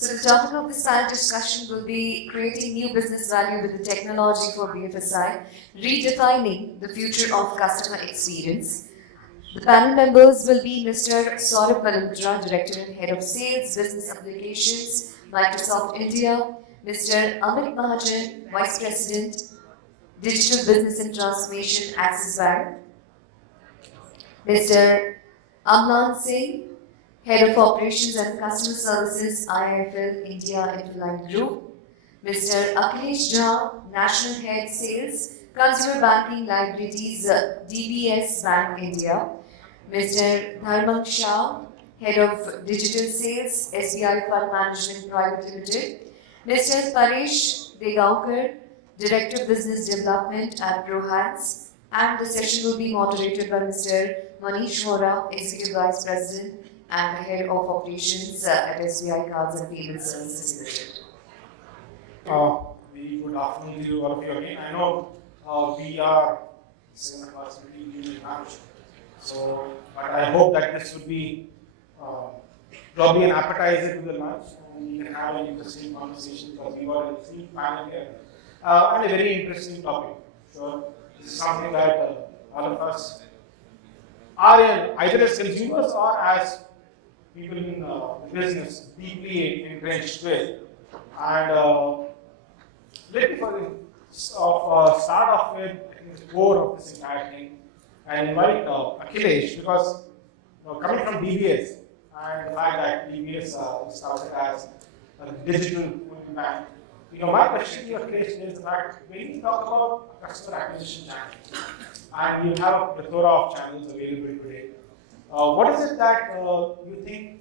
So the topic of this panel discussion will be creating new business value with the technology for BFSI, redefining the future of customer experience. The panel members will be Mr. Saurabh Malhotra, Director and Head of Sales, Business Applications, Microsoft India, Mr. Amit Mahajan, Vice President, Digital Business and Transformation, Axis Bank, Mr. Amlan Singh, Head of Operations and Customer Services, IIFL India Interline Group, Mr. Akhilesh Jha, National Head Sales, Consumer Banking Liabilities, DBS Bank India, Mr. Dharmang Shah, Head of Digital Sales, SBI Fund Management Private Limited, Mr. Paresh Degaonkar, Director of Business Development at ProHands, and the session will be moderated by Mr. Manish Vora, Executive Vice President and the Head of Operations at SBI Cards and Payment Services Limited. Good afternoon to all of you again. I know we are 7 of us in lunch, so but I hope that this will be probably an appetizer to the lunch, and we can have an interesting conversation because we got a esteemed panel here and a very interesting topic. So this is something that all of us are in, either as consumers or as people in business deeply entrenched with. And let me start off with the core of this entire thing and invite Akhilesh, because coming from DBS and the fact that DBS started as a digital bank, my question to Akhilesh is the fact when you talk about customer acquisition channel and you have a plethora of channels available today, what is it that you think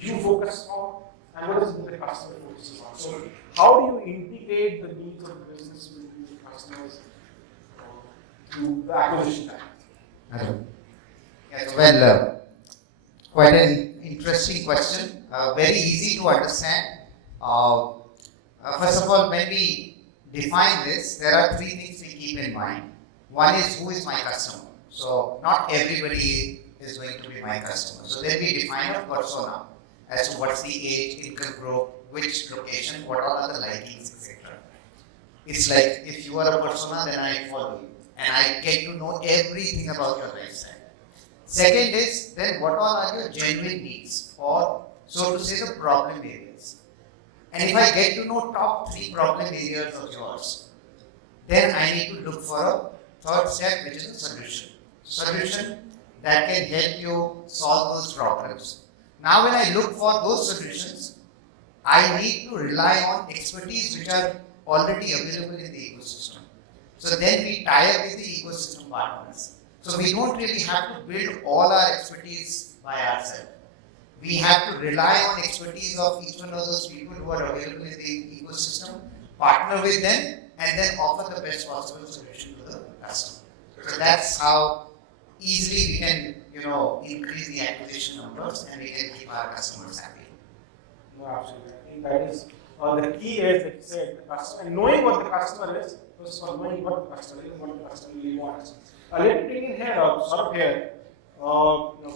you focus on, and what is it that the customer focuses on? So, how do you integrate the needs of the business with the customers to the acquisition channel? Yes, well, quite an interesting question. Very easy to understand. First of all, when we define this, there are 3 things we keep in mind. One is, who is my customer? So not everybody is going to be my customer. So then we define a persona as to what's the age, income group, which location, what are the likings, etc. It's like if you are a persona, then I follow you and I get to know everything about your lifestyle. Second is, then what all are your genuine needs, or so to say the problem areas. And if I get to know top 3 problem areas of yours, then I need to look for a third step, which is a solution. Solution that can help you solve those problems. Now when I look for those solutions, I need to rely on expertise which are already available in the ecosystem. So then we tie up with the ecosystem partners. So we don't really have to build all our expertise by ourselves. We have to rely on expertise of each one of those people who are available in the ecosystem, partner with them, and then offer the best possible solution to the customer. So that's how easily we can, increase the acquisition numbers and we can keep our customers happy. No, absolutely. I think that is the key is, like you said, the customer, and knowing what the customer is, first of all, knowing what the customer is and what the customer really wants. Let me bring in here, sort of here,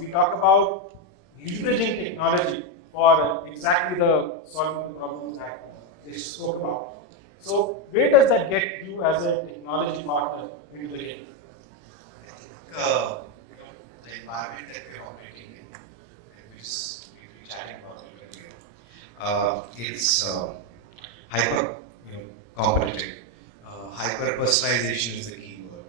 we talk about leveraging technology for exactly the solving the problems that they spoke about. So where does that get you as a technology partner into the game? I think the environment that we're operating in, and we've been chatting about it earlier, it's hyper competitive. Hyper personalization is the key word.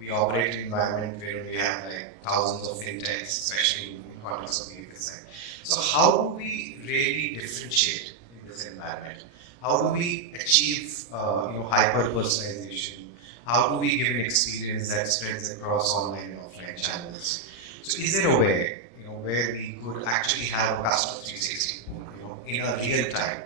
We operate in an environment where we have like thousands of fintechs, especially in context of BFSI. So how do we really differentiate in this environment? How do we achieve hyper personalization? How do we give an experience that spreads across online and offline channels? So is there a way, where we could actually have a customer 360, in a real time?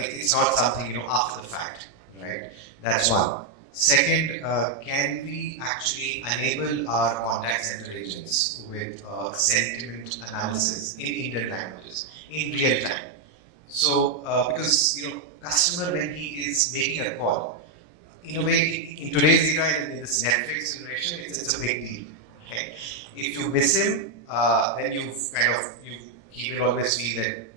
It's not something, after the fact, right? That's one. Second, can we actually enable our contact center agents with sentiment analysis in Indian languages in real time? So, because customer, when he is making a call, in a way, in today's era, in this Netflix generation, it's a big deal. Okay? If you miss him, then he will always feel that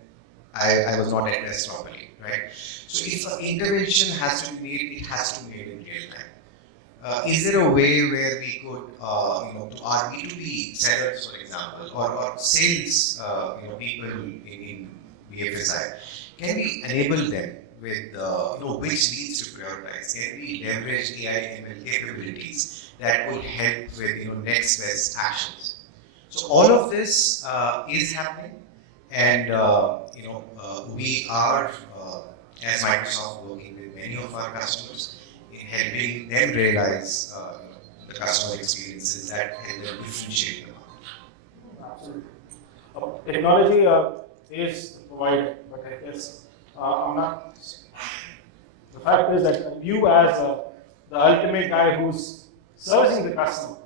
I was not addressed properly, right? So if an intervention has to be made, it has to be made in real time. Is there a way where we could, to our B2B sellers, for example, or sales, people in BFSI, can we enable them with, which leads to prioritize? Can we leverage AI/ML capabilities that will help with, next best actions? So all of this is happening, and we are, as Microsoft, working with many of our customers in helping them realize the customer experiences that help them differentiate the market. Absolutely. Technology is provided, but I guess the fact is that you as the ultimate guy who's servicing the customer.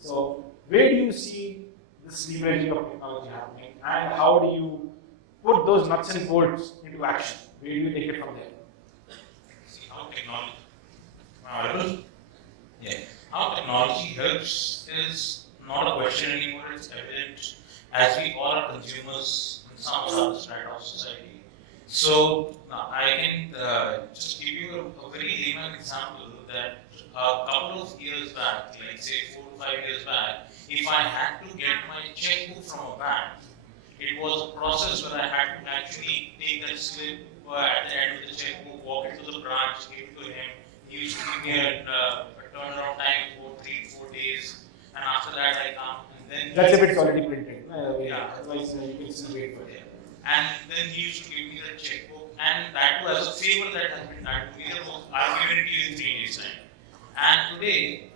So where do you see this leveraging of technology happening, and how do you put those nuts and bolts into action? Where do you take it from there? See how technology, how technology helps is not a question anymore. It's evident as we all are consumers in some other strata of society. So I can just give you a very layman example that a couple of years back, like say 4 to 5 years back, if I had to get my checkbook from a bank, it was a process where I had to actually take that slip at the end of the checkbook, walk into the branch, give it to him. He used to give me a turnaround time for 3 to 4 days, and after that I come and then. That's if it's already printed. Yeah. Otherwise, you can still wait for it. And then he used to give me the checkbook, and that was a favor that has been done to me. I've given it to you in 3 days' time. And today,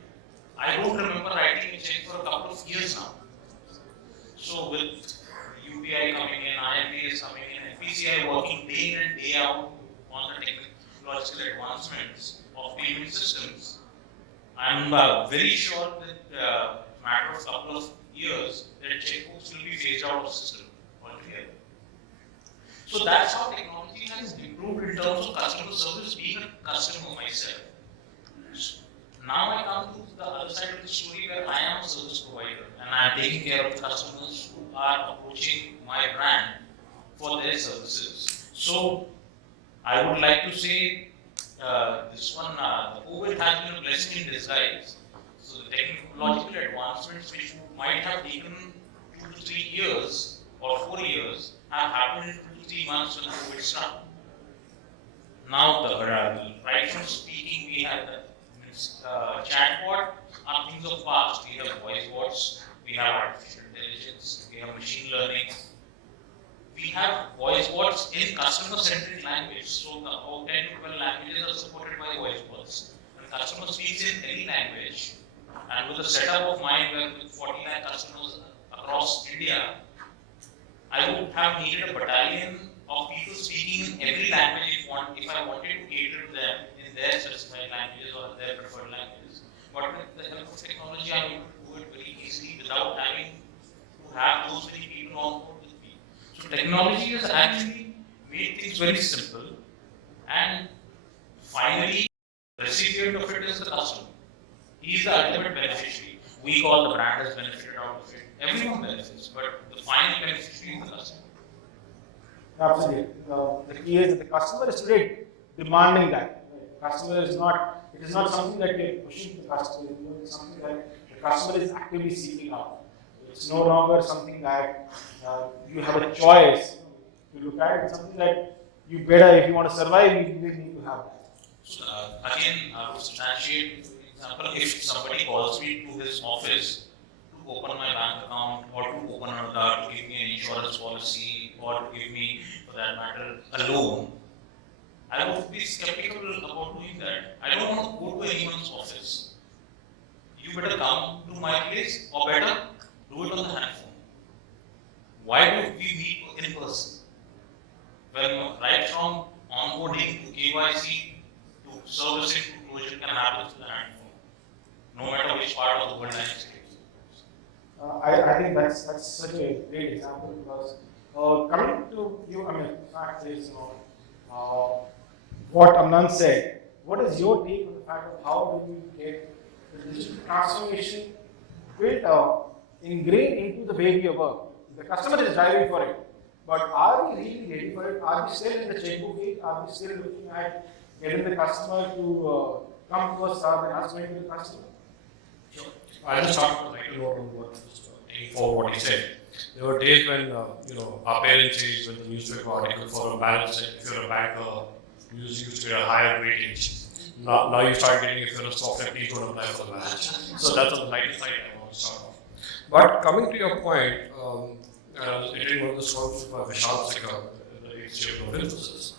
I don't remember writing a check for a couple of years now. So with UPI coming in, IMPS coming in, and PCI working day in and day out on the technological advancements of payment systems, I'm very sure that matter of a couple of years, that checkbooks will be phased out of the system altogether. So that's how technology has improved in terms of customer service, being a customer myself. Now I come to the other side of the story where I am a service provider and I am taking care of the customers who are approaching my brand for their services. So I would like to say this one, the COVID has been a blessing in disguise. So the technological advancements which might have taken 2 to 3 years or 4 years have happened in 2 to 3 months when COVID started. Now, right from speaking, we have the chatbot are things of past. We have voice bots, we have artificial intelligence, we have machine learning. We have voice bots in customer-centric language. So about 10 to 12 languages are supported by voice bots. When the customer speaks in any language, and with a setup of mine where with 40 lakh customers across India, I would have needed a battalion of people speaking in every language if I wanted to cater to them in their specified languages or their preferred languages. But with the help of technology, I'm able to do it very easily without having to have those many people on board with me. So technology has actually made things very simple, and finally, the recipient of it is the customer. He is the ultimate beneficiary. We call the brand has benefited out of it. Everyone benefits, but the final beneficiary is the customer. Absolutely. The key is that the customer is today demanding that. Customer is not. It is not something that we are pushing the customer. It's something that the customer is actively seeking out. It's no longer something that you have a choice to look at. It's something that you better, if you want to survive, you need to have that. So, again, I would substantiate. For example, if somebody calls me to his office to open my bank account or to open to give me an insurance policy or to give me, for that matter, a loan, I would be skeptical about doing that. I don't want to go to anyone's office. You better come to my place, or better, do it on the handphone. Why do we meet in person? When right from onboarding to KYC to servicing to closure can happen through the handphone, no matter which part of the world I stay. I think that's such a great example because coming to you, I mean, the fact is, what Amlan said. What is your take on the fact of how do we get the digital transformation built out, ingrained into the way we work? The customer is driving for it. But are we really ready for it? Are we still in the checkbook age? Are we still looking at getting the customer to come to us rather than us going to the customer? Sure. I'll just start with like for what he said. There were days when our parents' age, when the newspaper article for a balance sheet, if you're a banker, you used to get a higher weightage. Now you start getting, if you're a software, please don't apply for the balance sheet. So that's on the lighter side I want to start off. But coming to your point, and I was reading one of the songs by 𝗕𝗙𝗂𝘁𝗵, the late CEO of Infosys.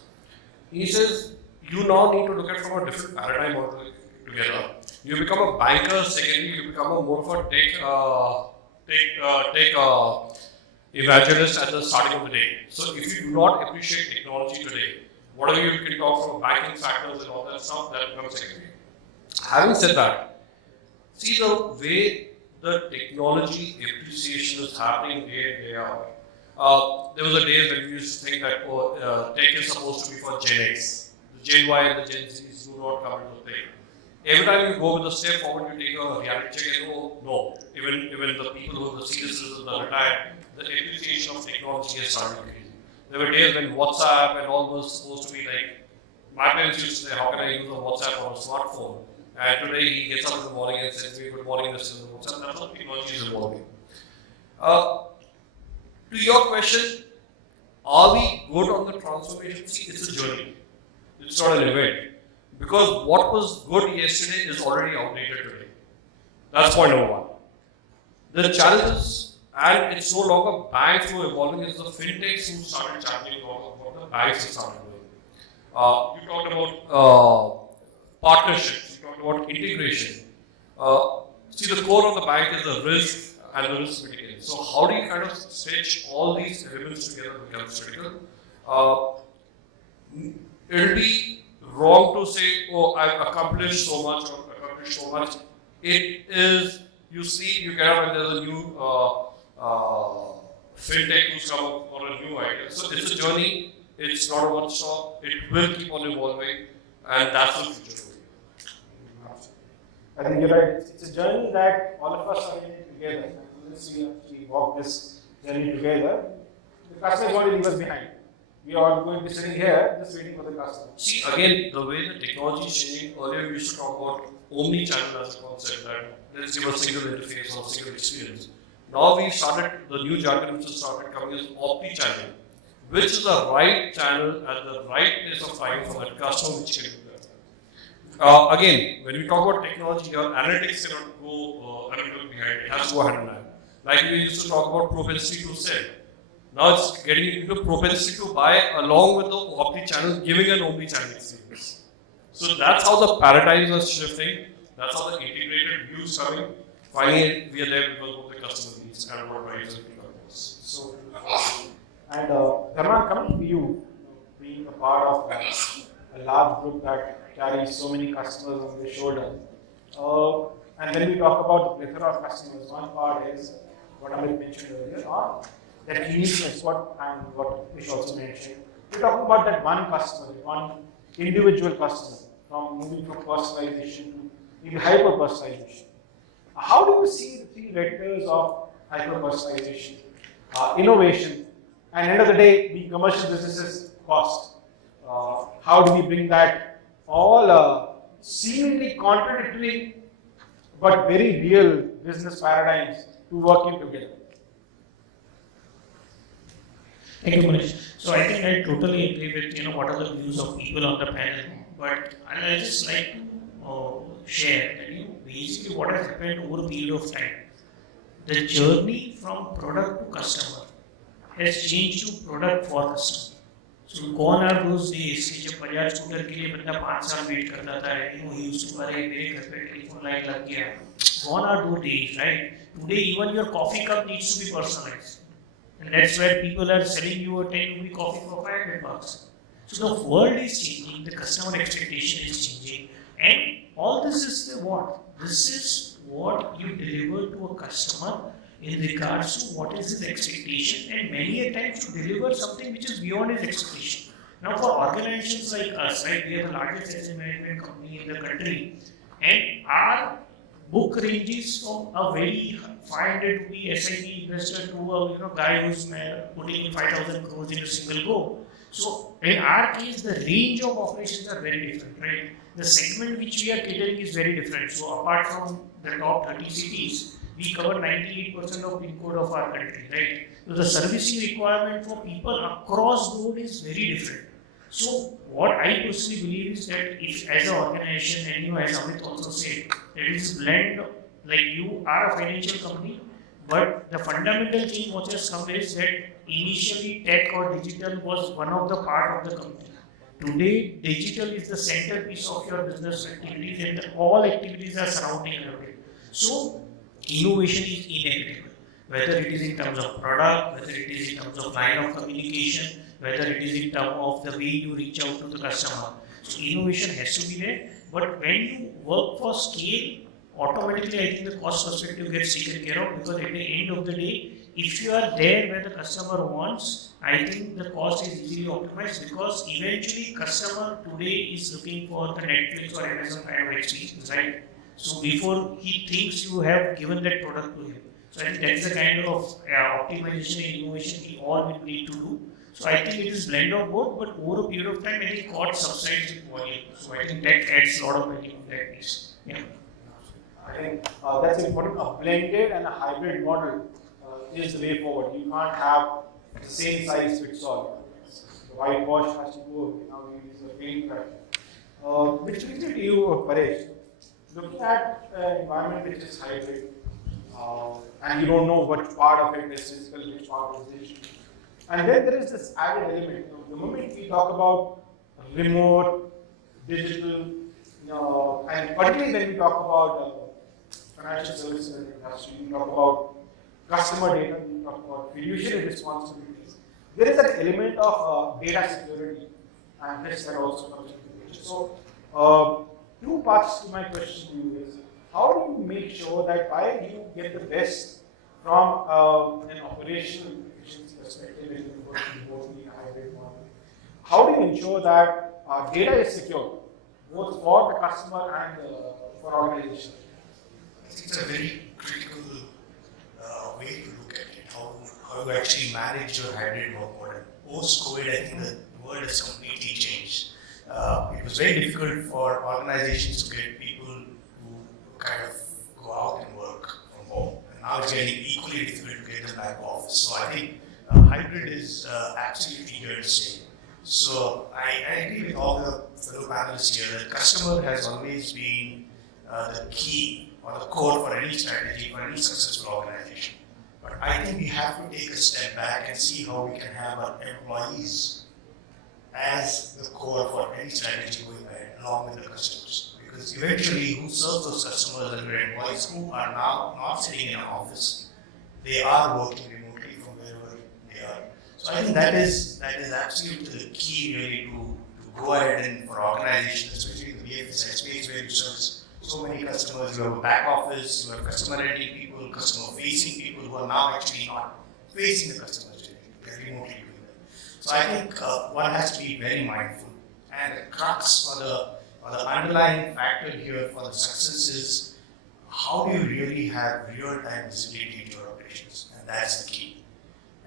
He says, you now need to look at from a different paradigm altogether. You become a banker, secondly, you become a more of a tech evangelist at the starting of the day. So if you do not appreciate technology today, whatever you can talk from banking factors and all that stuff, that becomes secondary. Having said that, see the way the technology appreciation is happening day in, day out. There was a day when we used to think that tech is supposed to be for Gen X. The Gen Y and the Gen Zs do not come into play. Every time you go with a step forward, you take a reality check and go, no. Even the people who are the senior citizens are retired, the appreciation of technology has started increasing. There were days when WhatsApp and all was supposed to be like, my parents used to say, how can I use a WhatsApp on a smartphone? And today he gets up in the morning and says, good morning, this is WhatsApp. That's how technology is evolving. To your question, are we good on the transformation? See, it's a journey. It's not an event. Because what was good yesterday is already outdated today. That's point number one. The challenges, and it's no longer banks who are evolving, it's the fintechs who started challenging what the banks have started doing. You talked about partnerships, you talked about integration. See, the core of the bank is the risk and the risk mitigation. So how do you kind of stitch all these elements together becomes critical. It'll be wrong to say, oh, I've accomplished so much or accomplished so much. It is, you see, you get up and there's a new fintech who's come up or a new idea. So it's a journey, it's not a one stop, it will keep on evolving, and that's the future for you. I think you're right. It's a journey that all of us are in it together. Unless we walk this journey together, the customer is going to leave us behind. We are all going to be sitting here just waiting for the customer. See, again, the way the technology is changing, earlier we used to talk about omni-channel as a concept, that let's give a single interface or a single experience. Now we've started, the new jargon which has started coming is omni-channel, which is the right channel at the right place of time for that customer which can do that. Again, when we talk about technology, your analytics cannot go behind, it has to go hand in hand. Like we used to talk about propensity to sell. Now it's getting into propensity to buy along with the omni-channel, giving an omni-channel experience. So that's how the paradigms are shifting. That's how the integrated view is coming. Finally, we are there because of the customer needs and what drives it becomes. So, and Dharmang, coming to you, being a part of a large group that carries so many customers on their shoulder. And when we talk about the plethora of customers, one part is what Amit mentioned earlier on. That uniqueness, what Akhilesh also mentioned. We're talking about that one customer, one individual customer, from moving from personalization to maybe hyper-personalization. How do you see the three vectors of hyper-personalization, innovation, and end of the day, the commercial businesses cost? How do we bring that all seemingly contradictory but very real business paradigms to working together? Thank you, Paresh. So I think I totally agree with what are the views of people on the panel. But I just like to share that basically what has happened over a period of time. The journey from product to customer has changed to product for customer. So gone are those days कि जब Bajaj scooter के लिए बंदा 5 साल wait करता था, he used to अरे मेरे घर पे टेलीफोन लाइन लग गया. Gone are those days, right? Today even your coffee cup needs to be personalized. And that's where people are selling you a 10 rupee coffee for $500. So the world is changing, the customer expectation is changing, and all this is the what? This is what you deliver to a customer in regards to what is his expectation, and many a times to deliver something which is beyond his expectation. Now for organizations like us, right, we are the largest asset management company in the country, and our book ranges from a very 500 rupee SIP investor to a guy who's putting in 5,000 crores in a single go. So in our case, the range of operations are very different, right? The segment which we are catering is very different. So apart from the top 30 cities, we cover 98% of PIN code of our country, right? So the servicing requirement for people across board is very different. So what I personally believe is that if as an organization, and as Amit also said, that it is blend, like you are a financial company, but the fundamental thing what has come is that initially tech or digital was one of the part of the company. Today, digital is the centerpiece of your business activities and all activities are surrounding around it. So innovation is inevitable, whether it is in terms of product, whether it is in terms of line of communication, whether it is in terms of the way you reach out to the customer. So innovation has to be there, but when you work for scale, automatically I think the cost perspective gets taken care of, because at the end of the day, if you are there where the customer wants, I think the cost is easily optimized, because eventually customer today is looking for the Netflix or Amazon kind of experience, right? So before he thinks you have given that product to him. So I think that's the kind of optimization and innovation we all will need to do. So I think it is blend of both, but over a period of time, I think cost subsides with volume. So I think that adds a lot of value in that piece. Yeah. I think that's important. A blended and a hybrid model is the way forward. You can't have the same size fits all. The whitewash has to go. We use the paint brush. Which brings me to you, Paresh. Looking at an environment which is hybrid, and you don't know which part of it is physical, which part is digital. And then there is this added element. The moment we talk about remote, digital, and particularly when we talk about financial services industry, we talk about customer data, we talk about fiduciary responsibilities. There is an element of data security and risk that also comes into the picture. So, two parts to my question to you is, how do you make sure that while you get the best from an operational efficiency perspective when you work remotely in a hybrid model, how do you ensure that data is secure, both for the customer and for organization? I think it's a very critical way to look at it, how you actually manage your hybrid work model. Post-COVID, I think the world has completely changed. It was very difficult for organizations to get people who kind of go out and work from home. And now it's getting equally difficult to get them back to office. So I think hybrid is absolutely here to stay. So I agree with all the fellow panelists here that customer has always been the key or the core for any strategy, for any successful organization. But I think we have to take a step back and see how we can have our employees as the core for any strategy going ahead, along with the customers. Because eventually, who serves those customers and their employees who are now not sitting in an office, they are working remotely from wherever they are. So I think that is absolutely the key really to go ahead and for organizations, especially in the BFSI space where you serve so many customers, you have a back office, you have customer ending people, customer facing people who are now actually not facing the customers, they're remotely doing that. So I think one has to be very mindful. And the crux or the underlying factor here for the success is how do you really have real-time visibility into your operations? And that's the key.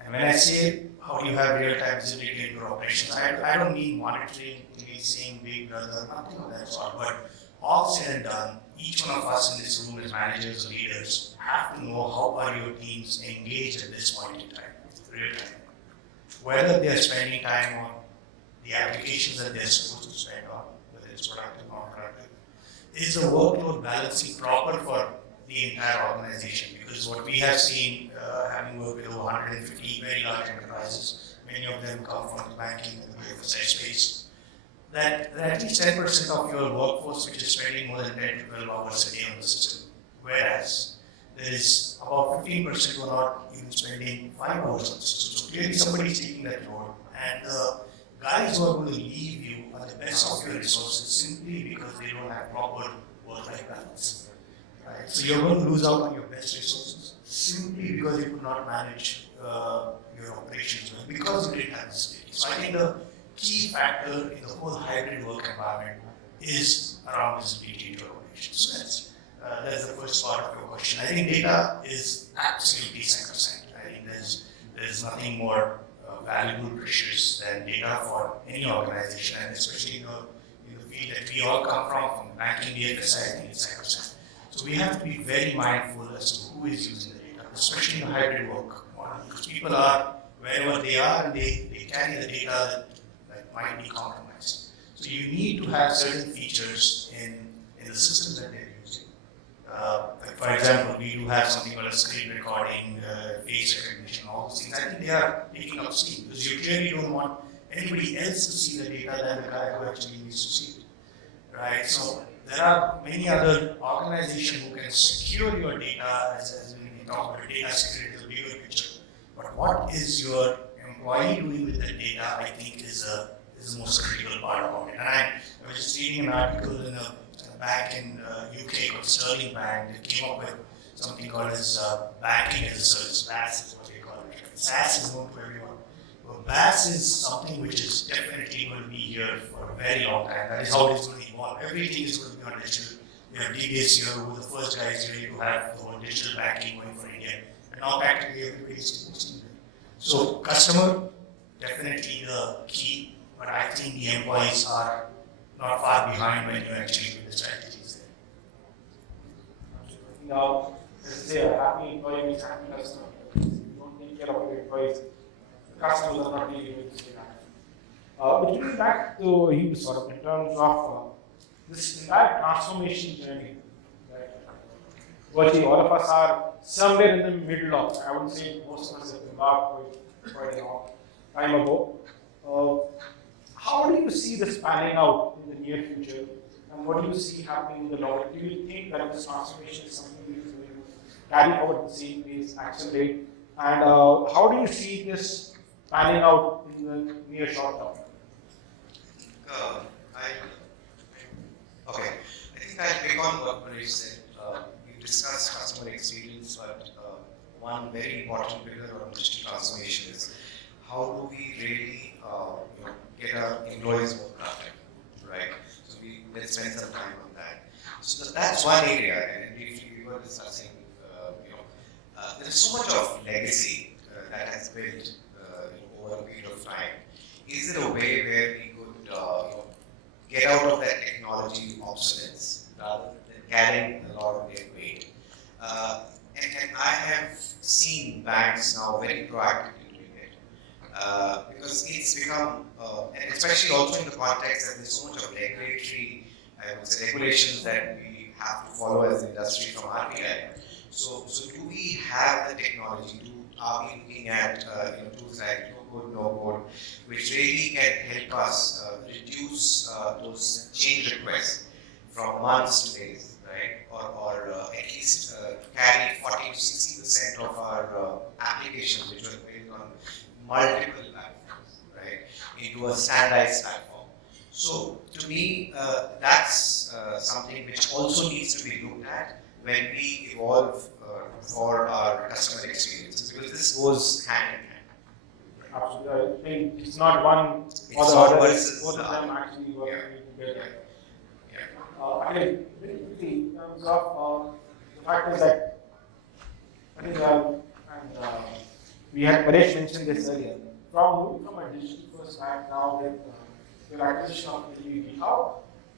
And when I say how do you have real-time visibility into your operations, I don't mean monitoring, saying big brother, nothing of that sort, but all said and done, each one of us in this room as managers or leaders have to know how are your teams engaged at this point in time, real time. Whether they are spending time on the applications that they're supposed to spend on, whether it's productive or non-productive. Is the workload balancing proper for the entire organization? Because what we have seen, having worked with over 150 very large enterprises, many of them come from the banking and the BFSI space, that at least 10% of your workforce which is spending more than 10 to 12 hours a day on the system. Whereas there is about 15% who are not even spending 5 hours on the system. So clearly somebody is taking that load. And the guys who are going to leave you are the best of your resources simply because they don't have proper work-life balance. Right? So you're going to lose out on your best resources simply because you could not manage your operations well, because you didn't have visibility. So I think the key factor in the whole hybrid work environment is around visibility into your operations. So That's the first part of your question. I think data is absolutely sacrosanct. I think there's nothing more valuable, precious than data for any organization, and especially in the field that we all come from banking, BFSI, I think it's sacrosanct. So we have to be very mindful as to who is using the data, especially in the hybrid work model, because people are wherever they are and they carry the data that might be compromised. So you need to have certain features in the systems that they're using. Like for example, we do have something called a screen recording, face recognition, all those things. I think they are taking up steam because you clearly don't want anybody else to see the data than the guy who actually needs to see it, right? So there are many other organizations who can secure your data, as we talk about data security is a bigger picture. But what is your employee doing with the data, I think is the most critical part about it. And I was just reading an article in a bank in UK called Sterling Bank. They came up with something called as banking as a service. BaaS is what they call it. SaaS is known to everyone. Well, BaaS is something which is definitely going to be here for a very long time. That is how it's going to evolve. Everything is going to be on digital. We have DBS here, who were the first guys really to have the whole digital banking going for India. And now practically everybody is using it. So customer, definitely the key, but I think the employees are not far behind when you actually do the strategies there. Now, let's say a happy employee means happy customer. You don't take care of your employees. The customers are not really going to stay happy. But getting back to you, Saurabh, in terms of this entire transformation journey, right? Virtually all of us are somewhere in the middle of. I would say most of us have embarked quite a long time ago. How do you see this panning out in the near future? And what do you see happening in the long run? Do you think that this transformation is something that is going to carry forward at the same pace, accelerate? And how do you see this panning out in the near short term? I think I'll pick on what Paresh said. We discussed customer experience, but one very important pillar of digital transformation is how do we really get our employees more productive, right? So let's spend some time on that. So that's one area, and if we were discussing, there is so much of legacy that has built over a period of time. Is there a way where we could get out of that technology obsolescence rather than carrying a lot of their weight? And I have seen banks now very proactively doing it because it's become, and especially also in the context that there's so much of regulatory, I would say, regulations that we have to follow as an industry from RBI. So do we have the technology? Are we looking at tools like no-code, no-code, which really can help us reduce those change requests from months to days, right? Or at least carry 40 to 60% of our applications, which were built on multiple platforms, right, into a standardized platform. So to me, that's something which also needs to be looked at when we evolve for our customer experiences, because this goes hand in hand. Absolutely. I think it's not one or It's the not other. versus Both of them actually work together. Again, very quickly, in terms of the fact is that I think we had Paresh mentioned this earlier. Moving from a digital first bank now with your acquisition of 𝗕𝗙𝗏,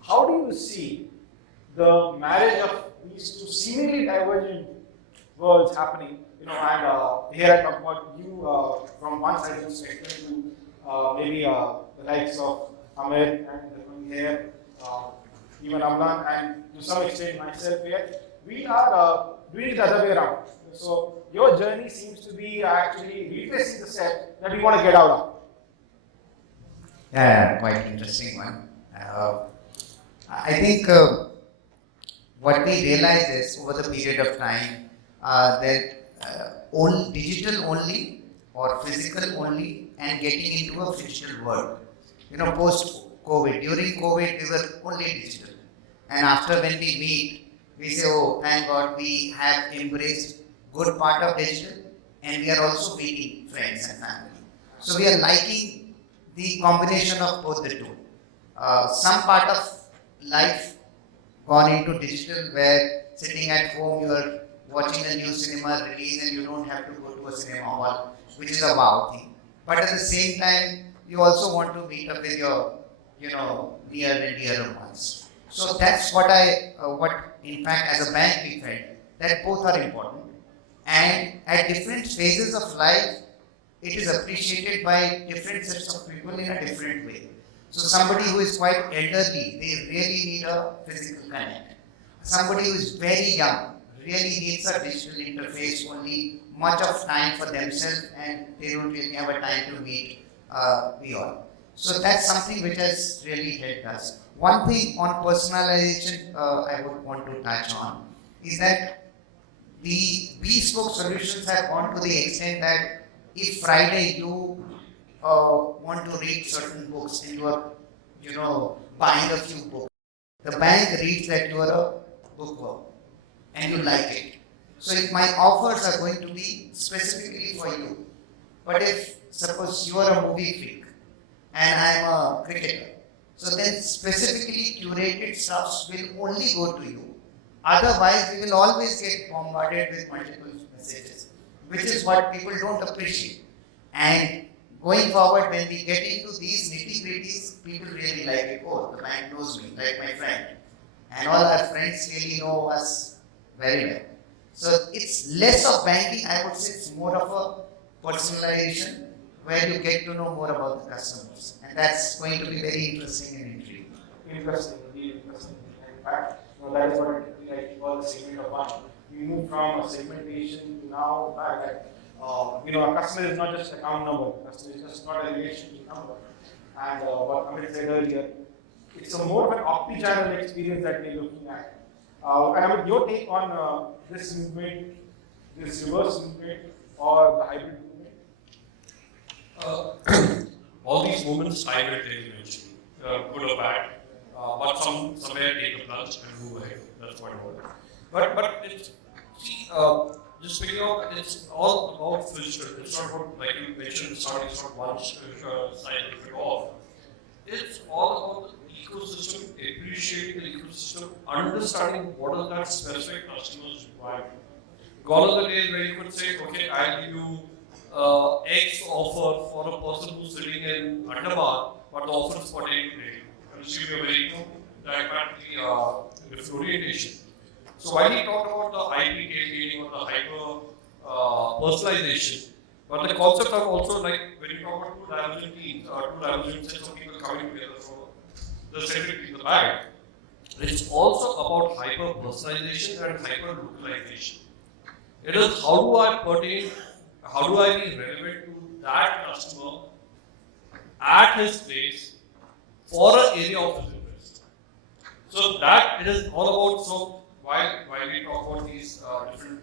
how do you see the marriage of these two seemingly divergent worlds happening? And here I talk about you from one side of the spectrum to maybe the likes of Amit and here, even Amlan, and to some extent myself here. We are doing it the other way around. So your journey seems to be actually replacing the step that we want to get out of. Yeah, quite interesting one. I think what we realize is over the period of time that only digital only or physical only and getting into a physical world. Post COVID, during COVID we were only digital, and after when we meet, we say, oh, thank God we have embraced good part of digital, and we are also meeting friends and family. So we are liking the combination of both the two. Some part of life gone into digital where sitting at home you are watching a new cinema release and you don't have to go to a cinema hall, which is a wow thing. But at the same time, you also want to meet up with your, near and dear ones. So that's what in fact as a bank we felt, that both are important. And at different phases of life, it is appreciated by different sets of people in a different way. So somebody who is quite elderly, they really need a physical connect. Somebody who is very young really needs a digital interface, only much of time for themselves, and they don't really have a time to meet we all. So that's something which has really helped us. One thing on personalization I would want to touch on is that the bespoke solutions have gone to the extent that if Friday you want to read certain books and you are, buying a few books, the bank reads that you are a bookworm and you like it. So if my offers are going to be specifically for you, but if suppose you are a movie freak and I am a cricketer, so then specifically curated stuffs will only go to you. Otherwise, we will always get bombarded with multiple messages, which is what people don't appreciate. And going forward, when we get into these nitty-gritties, people really like it. Oh, the bank knows me, like my friend. And all our friends really know us very well. So it's less of banking, I would say it's more of a personalization where you get to know more about the customers. And that's going to be very interesting and intriguing. Interesting, really interesting. In fact, that is what I call the segment of one. We move from a segmentation to now back at a customer is not just account number, customer is just not a relationship number. And what Amit said earlier, it's a more of an omni-channel experience that we're looking at. And Amit, your take on this movement, this reverse movement, or the hybrid movement? All these movements, hybrid they mentioned, good or bad, but somewhere take a plunge and move ahead. That's what I want. But it's, just speaking of, it's all about filter. It's not about, like you mentioned, starting it's not one side of it all. It's all about the ecosystem, appreciating the ecosystem, understanding what is that specific customer's requirement. Gone are the days where you could say, okay, I'll give you X offer for a person who's sitting in Andaman, but the offer is for day to day. And assume you're very diametrically different orientation. So while he talked about the IP tailgating or the hyper personalization, but the concept of also like when you talk about two divergent teams or two divergent sets of people coming together from the center to the back, it's also about hyper personalization and hyper localization. It is how do I be relevant to that customer at his place for an area of his interest. So that it is all about, so while we talk about these different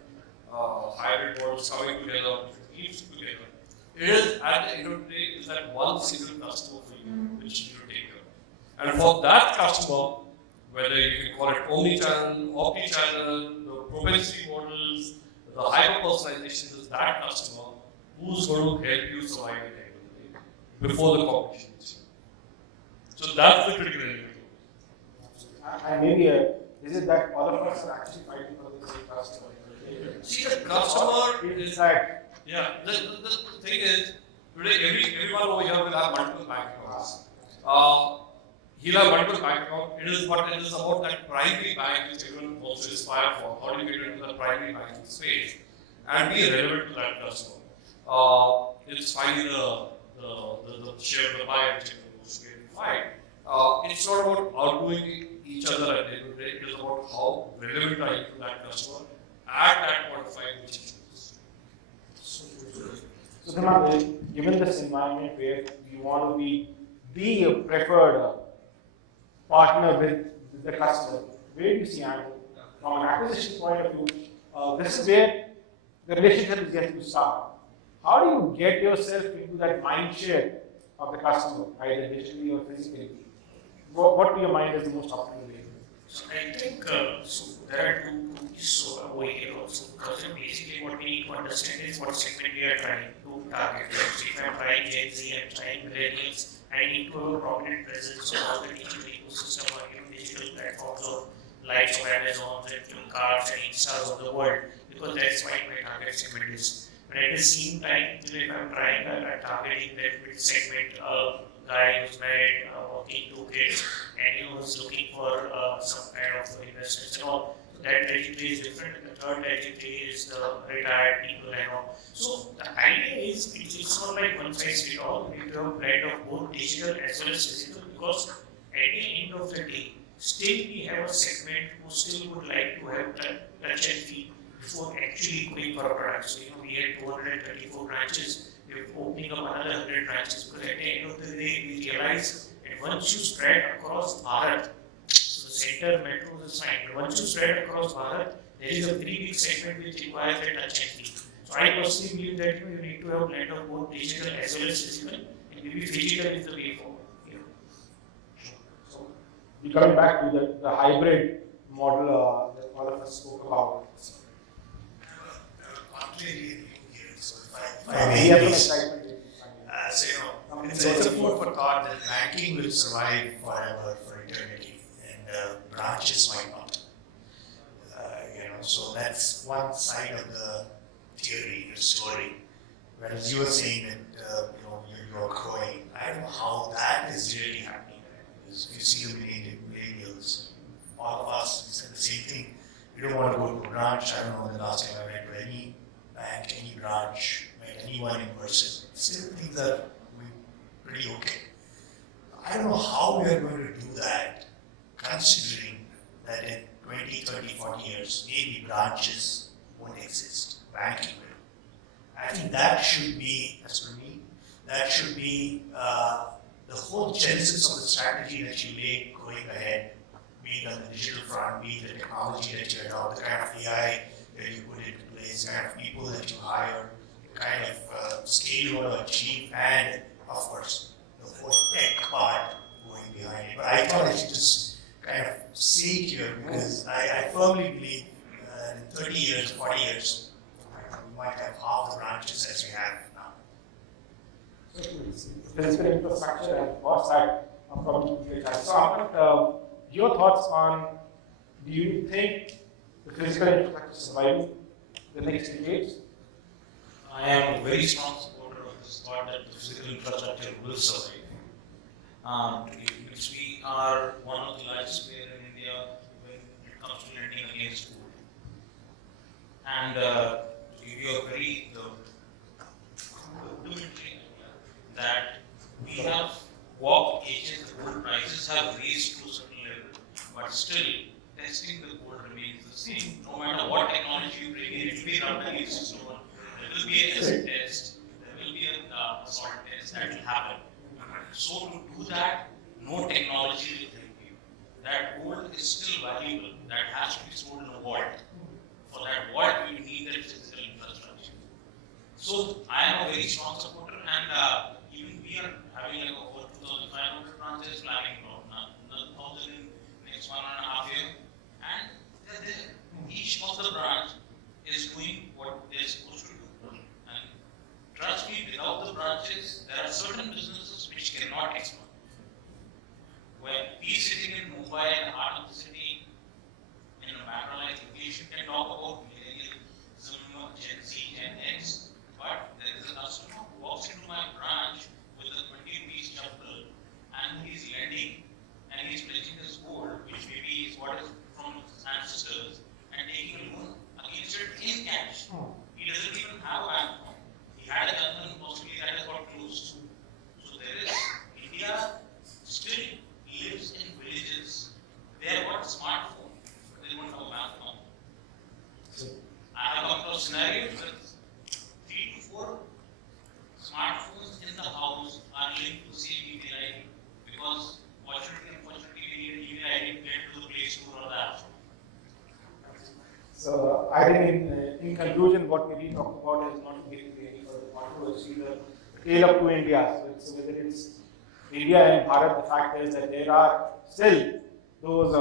hybrid models coming together, different teams together, it is at the end of the day is that one single customer for you which you take care. And for that customer, whether you can call it omni-channel, omni-channel, the propensity models, the hyper personalization is that customer who's going to help you survive at the end of the day before the competition. So that's the critical element. And maybe is it that all of us are actually fighting for the same customer? See, the customer is that. Yeah, the thing is, today everyone over here will have multiple bank accounts. He'll have multiple bank accounts. It is about that primary bank which everyone also aspire for. How do you get into the primary banking space and be relevant to that customer? It's finding the share of the pie which everyone wants to get in fight. It's not about outdoing each other at the end of the day. It is about how relevant are you to that customer at that point of time which is chooses. So Dharmang, given this environment where you want to be a preferred partner with the customer, where do you see Andrew? From an acquisition point of view, this is where the relationship is yet to start. How do you get yourself into that mind share of the customer, either digitally or physically? What to your mind is the most optimal way? So I think so there are two keys over here also, because basically what we need to understand is what segment we are trying to target. So if I'm trying Gen Z, I'm trying millennials, I need to have a prominent presence on all the digital ecosystem or digital platforms of likes of Amazons and Flipkarts and Instas of the world, because that's why my target segment is. But at the same time, if I'm trying targeting that mid segment, guy who's married, working 2 kids, and who's looking for some kind of investments and all, so that trajectory is different. And the third trajectory is the retired people and all. So the idea is it's not like one size fits all. We need to have a blend of both digital as well as physical, because at the end of the day, still we have a segment who still would like to have touch and feel before actually going for a product. So we had 234 branches. We're opening up another 100 branches, because at the end of the day, we realize that once you spread across Bharat, so the center metros is fine, but once you spread across Bharat, there is a very big segment which requires that touch and feel. So I personally believe that you need to have a blend of both digital as well as physical, and maybe physical is the way forward. So, we coming back to the hybrid model that all of us spoke about. If I may, please. It's a food for thought that banking will survive forever, for eternity, and branches might not. So that's one side of the theory, the story. Whereas you were saying that you're growing, I don't know how that is really happening. Because if you see the millennials, all of us said the same thing. We don't want to go to a branch. I don't know when the last time I went to any bank, any branch, met anyone in person. Still things are pretty okay. I don't know how we are going to do that, considering that in 20, 30, 40 years, maybe branches won't exist, banking will. I think that should be, as for me, that should be the whole genesis of the strategy that you lay going ahead, be it on the digital front, be it the technology that you adopt, the kind of AI that you put into place, the kind of people that you hire, the kind of scale you want to achieve, and of course, the whole tech part going behind it. But I thought I should just kind of say it here, because I firmly believe in 30 years, 40 years, we might have half the branches as we have now. Physical infrastructure and cost side are probably future. So, Amit, your thoughts on, do you think the physical infrastructure survives the next decades? I am a very strong supporter of this thought that the physical infrastructure will survive. Which we are one of the largest players in India when it comes to lending against gold. And to give you a very rudimentary that we have walked ages, the gold prices have raised to a certain level, but still testing the gold remains the same. No matter what technology you bring in, it will be rubbed against stone. There will be an acid test, there will be a salt test that will happen. So to do that, no technology will help you. That gold is still valuable. That has to be stored in a vault. For that vault, you need that physical infrastructure. So I am a very strong supporter, and even we are having like over 2,500 branches, planning another 1,000 in next 1.5 years, and they're there. Each of the branch is doing what they're supposed to do. And trust me, without the branches, there are certain businesses which cannot expand. When we sitting in Mumbai, in the heart of the city, in a macro-like location, can talk about millennialism, Gen Z, Gen X, but there is a customer who walks into my branch with a 20-piece chappal, and he's lending, and he's pledging his gold, which maybe is what is from his ancestors, and taking a loan against it in cash. He doesn't even have a bank account. He had a gun, possibly that has got closed. So there is, India still lives in villages. They have got a smartphone, but they don't have a bank account. I have come across scenarios with 3 to 4 smartphones in the house are linked to the same email ID, because fortunately, we need an email ID to get to the Play Store or the App Store. So I think in conclusion, what we talked about is not getting ready for the controversy, the tale of two Indias. So whether it's India and Bharat, the fact is that there are still those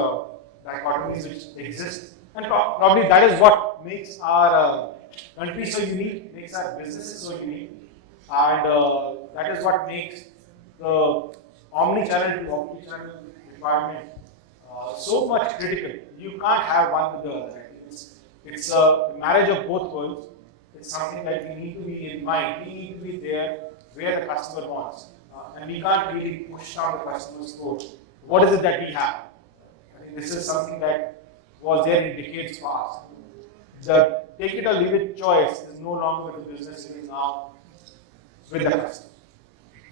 dichotomies which exist, and probably that is what makes our country so unique, makes our businesses so unique, and that is what makes the omni-channel to omni-channel requirement so much critical. You can't have one with the other. Right? It's a marriage of both worlds. It's something that we need to be in mind. We need to be there where the customer wants. And we can't really push down the customer's throat. What is it that we have? I think this is something that was there in decades past. The take it or leave it choice is no longer with the business, it is now with the customer.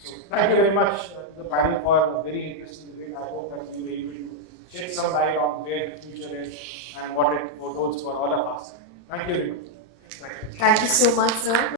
So thank you very much the panel for a very interesting debate. I hope that you were able to shed some light on where the future is and what it bodes for all of us. Thank you very much. Thank you so much, sir.